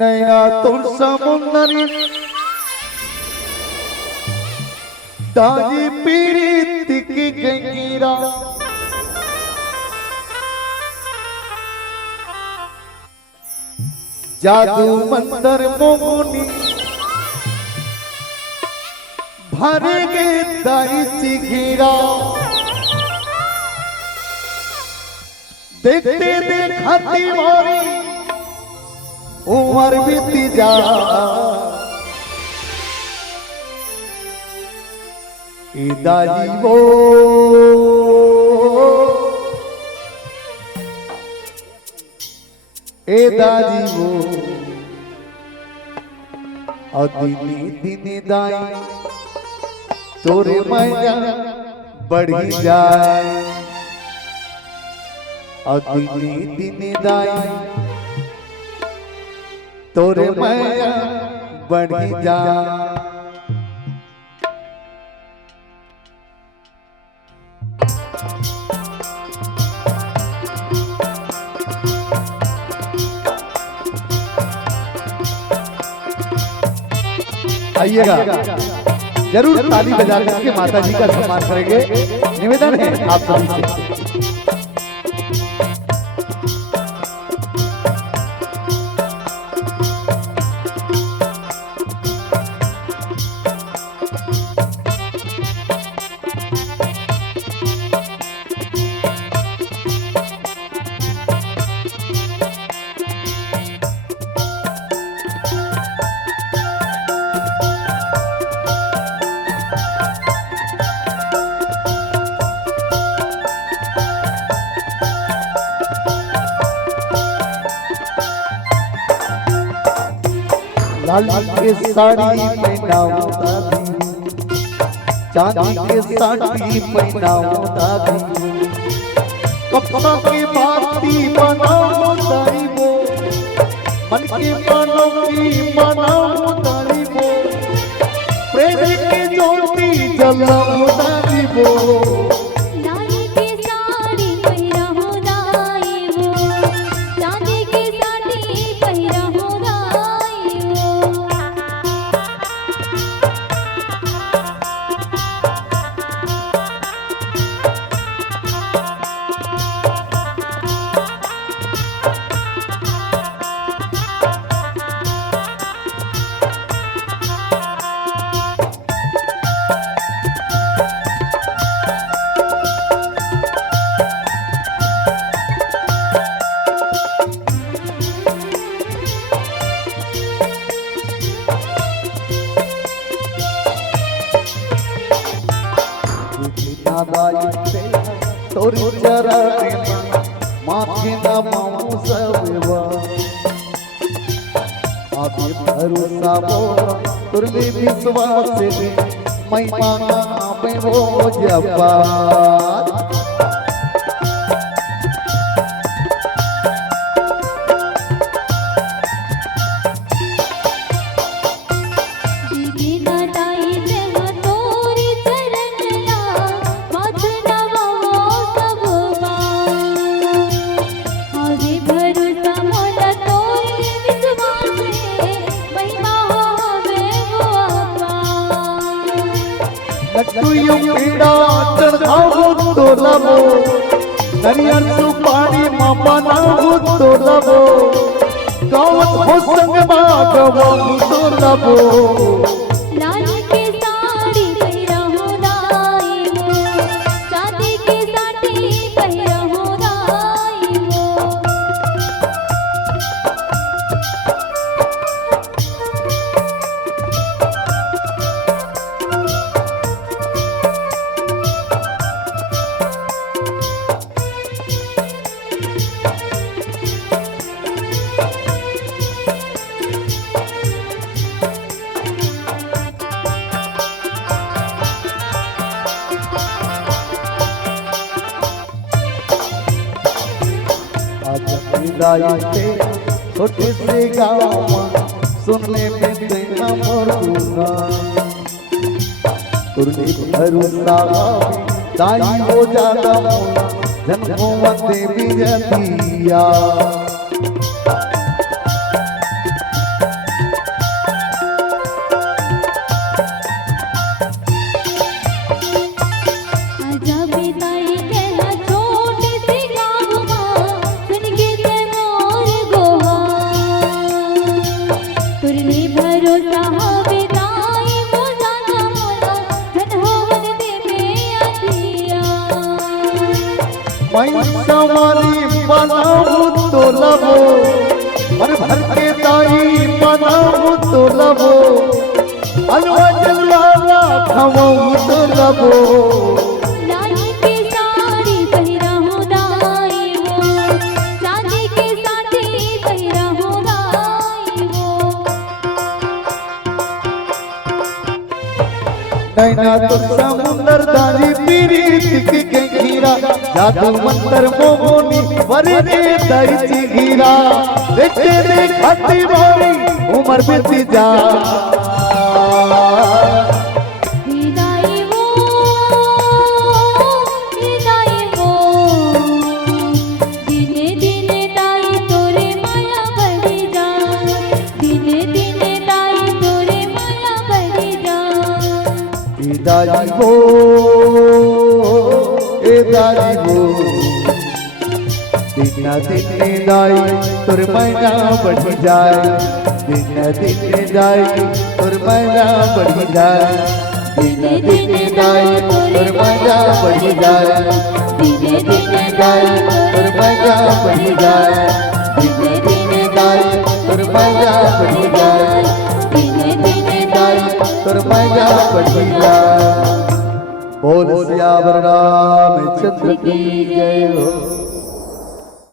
नया तुर समुंदरी दाजी पीड़ी तिक गंगीरा जादू मंतर मोमुनी भरेगे दाई चिघीरा देखते देखती मारी उमर बीती जा दादी वो दादी वो दिनी दिनी दाई तोरे मैया बढ़ी जाए दिनी दिनी दाई तोरे मैया बढ़ी जाए। आइएगा जरूर ताली बजा करके माता जी का सम्मान करेंगे, निवेदन है आप सभी से। लाल के साड़ी पहनाओ दादी, चांदी के साड़ी पहनाओ दादी, कपड़ा की बाती बनाओ दाई वो, मन की मानो की बनाओ दाई वो, प्रेम की ज्योति जलाओ दाई वो। तोरी चरण माथे नमाऊं सबवा आगे भरोसा बोला तुरले विश्वास में मैं मांगा में वो जवाब। लट्टू पीड़ा चढ़ाओ तो लबो, नरियर सुपारी माँ बनाओ तो लबो, गावत हो संग बागवाओ तो लबो। छोटे से गाँव सुनने में तेना मरूंगा, तुरने भरोसा दाई हो जाता जन्मों देवी जतिया। नैना तो समुंदर दानी पीरी तिक के घीरा जादू मंतर मोमोनी वरने दई घीरा देखते देखती मोरी उम्र बीती जा दाई वो ए दाई वो दिन दिन दाई तुर महीना बढ़ जाए दिन दिन दाई तुर महीना बढ़ जाए दिन दिन दाई तुर महीना बढ़ जाए दिन दिन दाई तुर महीना बढ़ जाए दिन दिन दाई तुर महीना बढ़ जाए दिन दिन दाई तुर महीना बढ़ जाए। बोल सियावर रामचंद्र की जय हो।